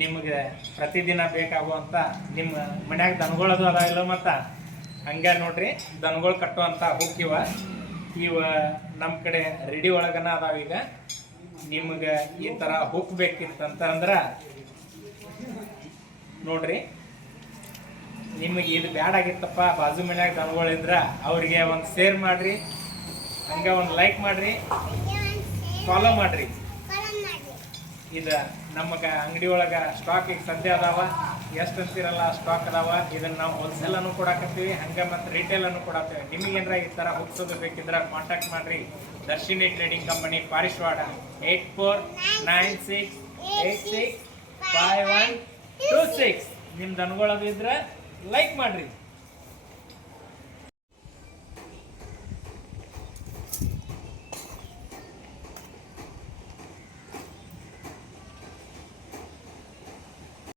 ನಿಮಗೆ ಪ್ರತಿದಿನ ಬೇಕಾಗುವಂಥ ನಿಮ್ಮ ಮನ್ಯಾಗ ದನಗಳದು ಅದಾವಿಲ್ಲ ಮತ್ತು ಹಂಗೆ ನೋಡ್ರಿ ದನಗಳು ಕಟ್ಟುವಂಥ ಹುಕ್ ಇವ ನಮ್ಮ ಕಡೆ ರೆಡಿ ಒಳಗನ ಅದಾವೀಗ. ನಿಮಗೆ ಈ ಥರ ಹುಕ್ ಬೇಕಿತ್ತಂತಂದ್ರೆ ನೋಡ್ರಿ, ನಿಮಗೆ ಇದು ಬ್ಯಾಡ್ ಆಗಿತ್ತಪ್ಪ ಬಾಜು ಮನ್ಯಾಗ ದನಗಳಿದ್ರೆ ಅವ್ರಿಗೆ ಒಂದು ಶೇರ್ ಮಾಡಿರಿ, ಹಂಗೆ ಒಂದು ಲೈಕ್ ಮಾಡಿರಿ, ಫಾಲೋ ಮಾಡಿರಿ. ಇದು ನಮಗೆ ಅಂಗಡಿ ಒಳಗೆ ಸ್ಟಾಕ್ ಈಗ ಸದ್ಯ ಅದಾವ, ಎಷ್ಟು ಅಂತೀರಲ್ಲ ಸ್ಟಾಕ್ ಅದಾವ. ಇದನ್ನು ನಾವು ಹೋಲ್ಸೇಲನ್ನು ಕೊಡಾಕತ್ತೀವಿ, ಹಂಗೆ ಮತ್ತು ರಿಟೇಲನ್ನು ಕೊಡತ್ತೀವಿ. ನಿಮಗೇನಾರ ಈ ಥರ ಹುಕ್ಸೋದು ಬೇಕಿದ್ರೆ ಕಾಂಟ್ಯಾಕ್ಟ್ ಮಾಡಿರಿ. Darshini trading company, Parishwad, 8496865126. ನಿಮ್ಮ ದನಗಳದು ಇದ್ರೆ ಲೈಕ್ ಮಾಡಿರಿ.